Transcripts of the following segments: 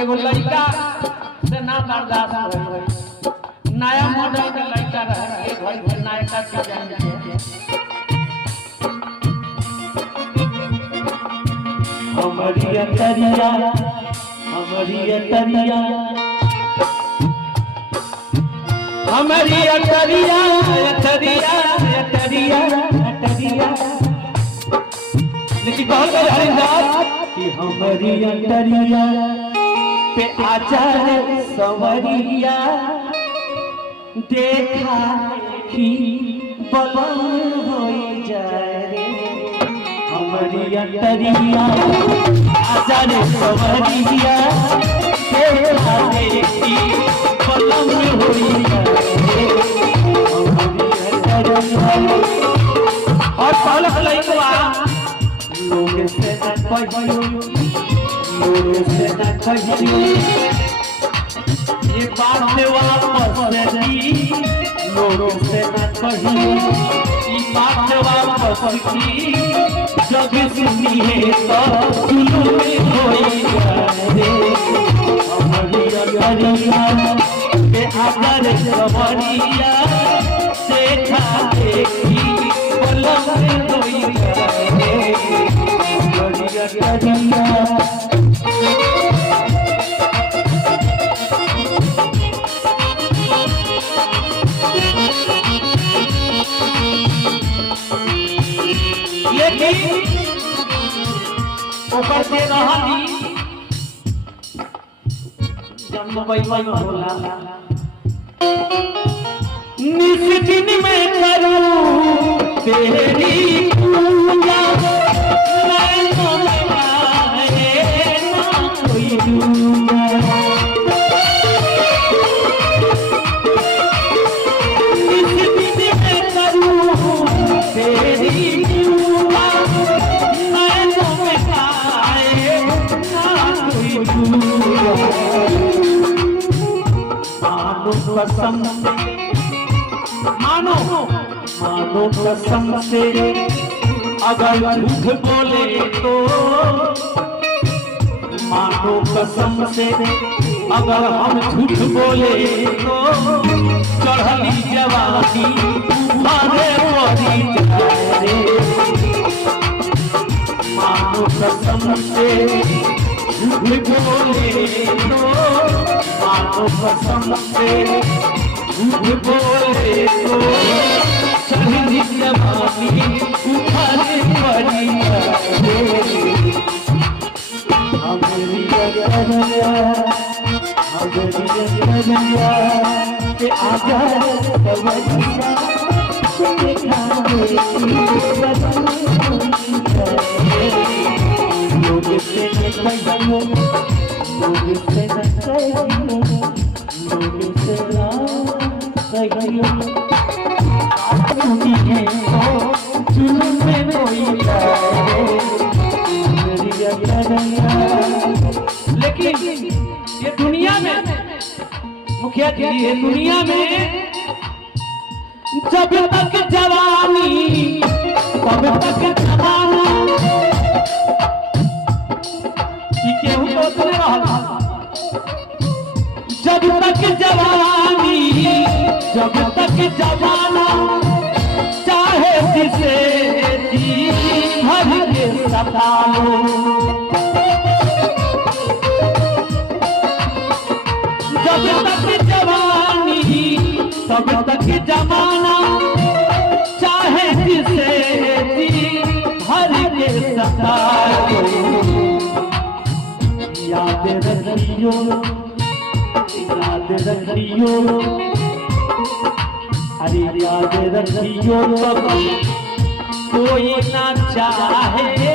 एगो लड़का से ना बर्दाश्त होई नया मॉडल का लड़का रहे के घर के नायका के जान के हमारी अंतरिया हमारी अंतरिया हमारी अटरिया अटरिया अटरिया अटरिया लेकिन बहुत हरिदास कि हमारी अंतरिया पे आजा रे सवरिया देखा कि बलम हो जाए रे हमारी अंतरिया आजा रे सवरिया देखा कि बलम हो जाए और पहले लइकवा लोग से न कहियो लोग से न कहियो ये बात से वापस दी लोग से न कहियो ये बात से वापस की जब सुनी है तो दिल में होई जाए हमारी अगरिया पे आकर सवरिया देखा देखी बलम होई जाए हमारी अगरिया लेकिन ऊपर से रहनी जब मोबाइल में होला निस दिन में करूं तेरी पूजा नैनों में आए ना कोई दूजा निस दिन में करूं तेरी पूजा नैनों में आए ना कोई दूजा मानो कसम से अगर झूठ बोले तो मानो कसम से अगर हम झूठ बोले तो चढ़ली जवानी तुम्हारे परी जाए मानो कसम से झूठ बोले तो मानो कसम से झूठ बोले तो चढ़ली जवानी तुम्हारे परी जाए हमारी अगरिया के आजा सवरिया देखा लोग से न कहियो लोग से न कहियो लोग से न कहियो सुनी है तो जुलूम में कोई जाए मेरी अगरिया लेकिन ये दुनिया में मुखिया जी ये दुनिया में जब तक जवानी तब तक जवाना केहू तो उतने रहला जब तक जवानी जब तक जवाना चाहे जिसे जी भर के सताओ जब तक जवानी तब तक जमाना चाहे जिसे जी भर के सताओ याद रखियो अरे याद रखियो तब कोई ना चाहे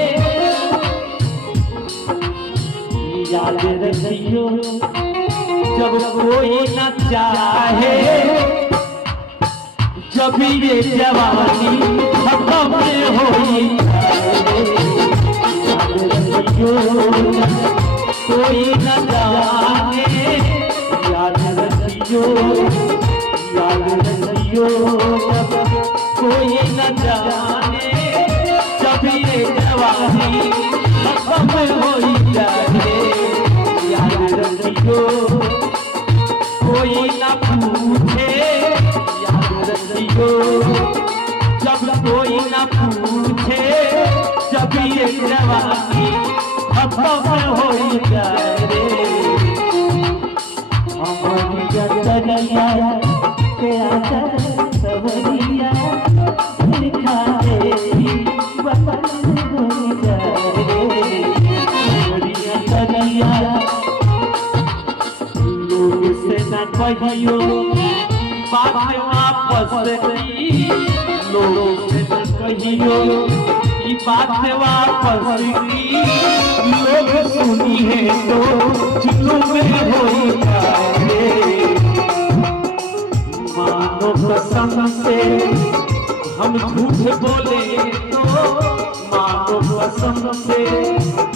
याद रखियो जब कोई न चाहे जब ये जवानी खत्म होई कोई न जाने याद रखियो जब कोई न जाने जब ये जवानी खत्म होई जाए याद रखियो कोई ना पूछे याद रखियो जब कोई ना पूछे जब ये जवानी खत्म हो जाए रे हमारी जगरिया के आकर सवरिया दिखा दे बसन हो जाए रे हमारी जगरिया लोग से न कहियो बात वापस की लोग से न कहियो की बात वापस की लोग सुनी है तो जुलूम में हो जाए मानो कसम से हम झूठ बोले तो मानो कसम से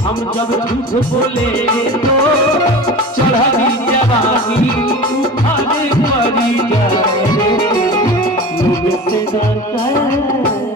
हम जब झूठ बोले तो चढ़ी जवानी उठाने मरी जाए लोग से न